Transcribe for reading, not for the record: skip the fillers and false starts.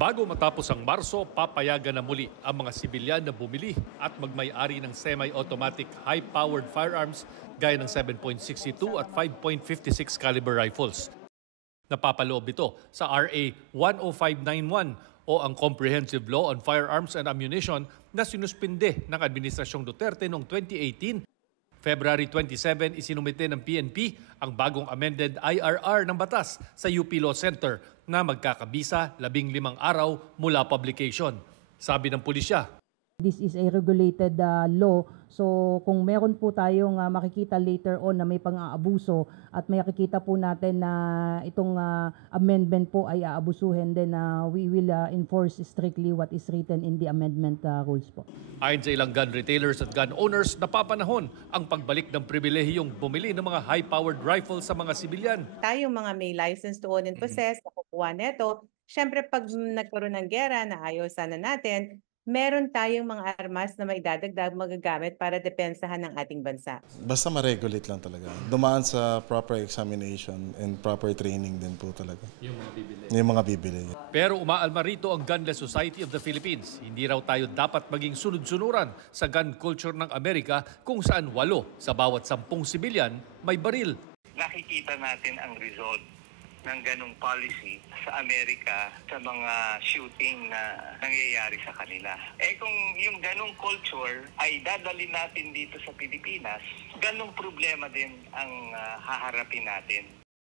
Bago matapos ang Marso, papayagan na muli ang mga sibilyan na bumili at magmay-ari ng semi-automatic high-powered firearms gaya ng 7.62 at 5.56 caliber rifles. Napapaloob ito sa RA 10591 o ang Comprehensive Law on Firearms and Ammunition na sinuspinde ng Administrasyong Duterte noong 2018. February 27, isinumite ng PNP ang bagong amended IRR ng batas sa UP Law Center na magkakabisa 15 araw mula publication. Sabi ng pulisya, this is a regulated law. So kung meron po tayong makikita later on na may pang-aabuso at may makikita po natin na itong amendment po ay aabusuhin, then we will enforce strictly what is written in the amendment rules po. Ayon sa ilang gun retailers at gun owners, napapanahon ang pagbalik ng pribilehiyong bumili ng mga high-powered rifles sa mga sibilyan. Tayong mga may license to own and possess, nakukuha neto, syempre pag nagkaroon ng gera na ayaw sana natin, meron tayong mga armas na maidadagdag magagamit para depensahan ng ating bansa. Basta ma-regulate lang talaga. Dumaan sa proper examination and proper training din po talaga. Yung mga bibili. Pero umaalma rito ang Gunless Society of the Philippines. Hindi raw tayo dapat maging sunod-sunuran sa gun culture ng Amerika kung saan 8 sa bawat 10 sibilyan may baril. Nakikita natin ang result ng ganong policy sa Amerika sa mga shooting na nangyayari sa kanila. Kung yung ganong culture ay dadalhin natin dito sa Pilipinas, ganong problema din ang haharapin natin.